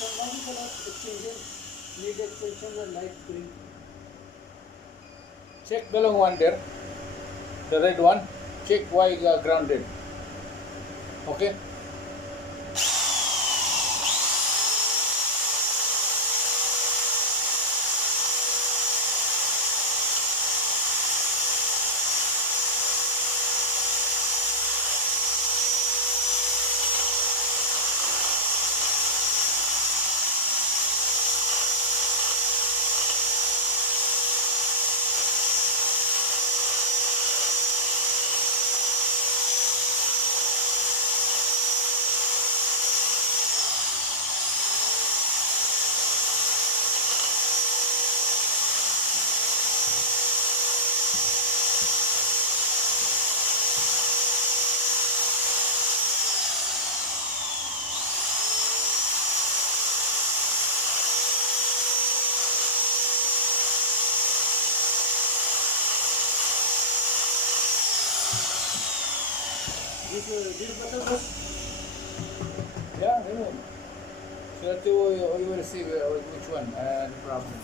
Somebody color extension need extension or light green. Check the long one there, the red one. Check why grounded. Okay. This button was Yeah, remove. So that you will see which one the problem.